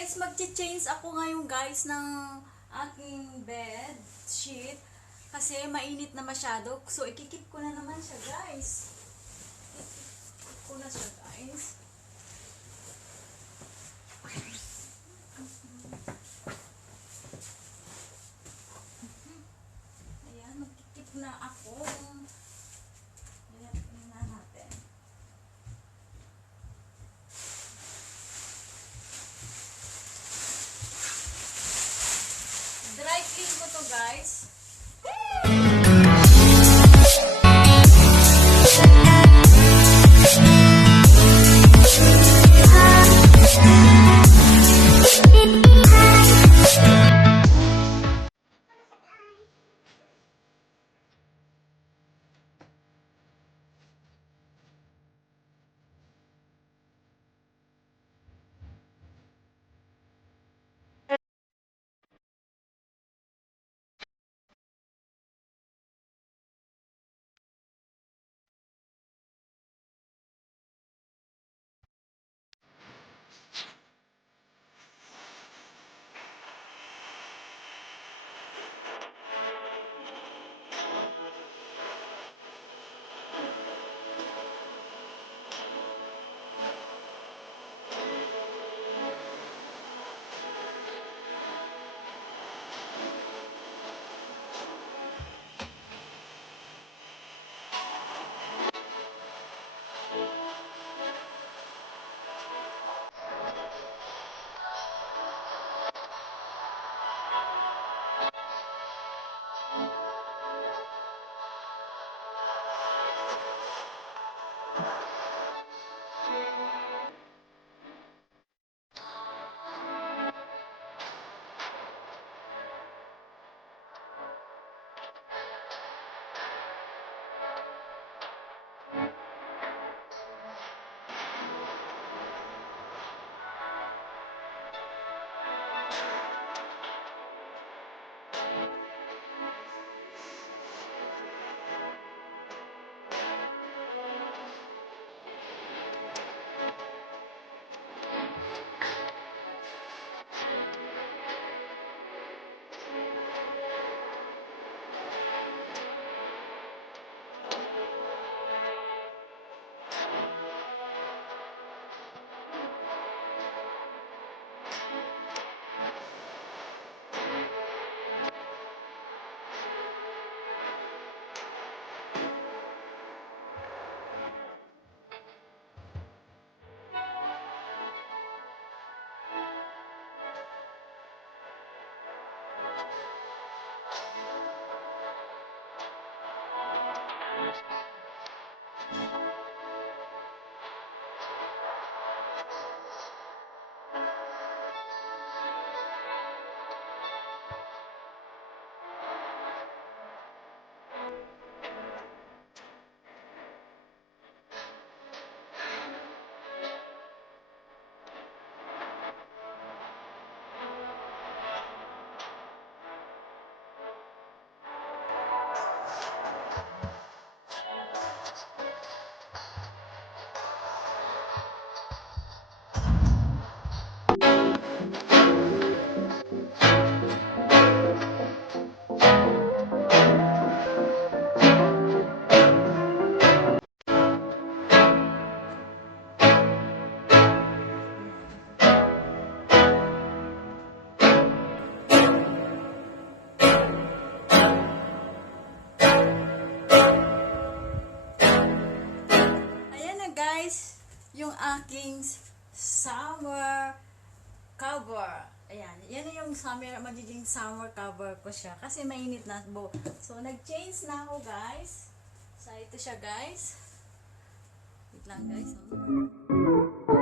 Guys, magche-change ako ngayon guys ng aking bed sheet kasi mainit na masyado. So, ikikip ko na naman siya guys. Ikikip ko na siya guys. Ayan, magkikip na ako. Ayan, tingnan natin. Dry clean ko to guys. Guys, yung aking summer cover. Ayan, yan yung summer, magiging summer cover ko siya. Kasi mainit na. So, nag-change na ako guys. So, ito siya guys. Wait lang guys. Oh.